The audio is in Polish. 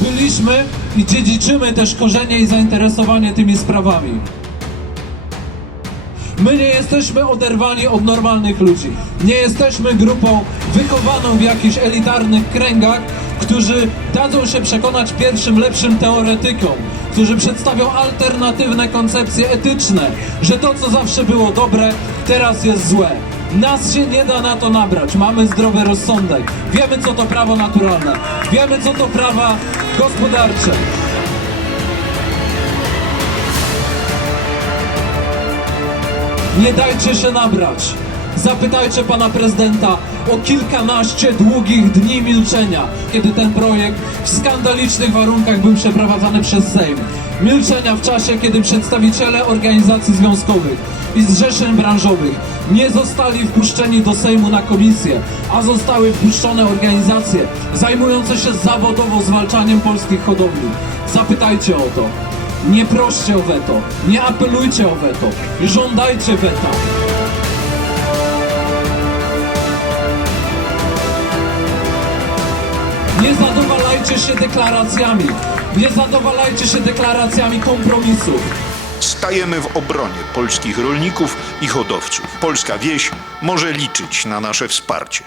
byliśmy i dziedziczymy też korzenie i zainteresowanie tymi sprawami. My nie jesteśmy oderwani od normalnych ludzi. Nie jesteśmy grupą wychowaną w jakichś elitarnych kręgach, którzy dadzą się przekonać pierwszym lepszym teoretykom, którzy przedstawią alternatywne koncepcje etyczne, że to, co zawsze było dobre, teraz jest złe. Nas się nie da na to nabrać. Mamy zdrowy rozsądek. Wiemy, co to prawo naturalne. Wiemy, co to prawa gospodarcze. Nie dajcie się nabrać. Zapytajcie pana prezydenta o kilkanaście długich dni milczenia, kiedy ten projekt w skandalicznych warunkach był przeprowadzany przez Sejm. Milczenia w czasie, kiedy przedstawiciele organizacji związkowych i zrzeszeń branżowych nie zostali wpuszczeni do Sejmu na komisję, a zostały wpuszczone organizacje zajmujące się zawodowo zwalczaniem polskich hodowli. Zapytajcie o to. Nie proście o weto, nie apelujcie o weto, żądajcie weta. Zadowalajcie się deklaracjami, nie zadowalajcie się deklaracjami kompromisów. Stajemy w obronie polskich rolników i hodowców. Polska wieś może liczyć na nasze wsparcie.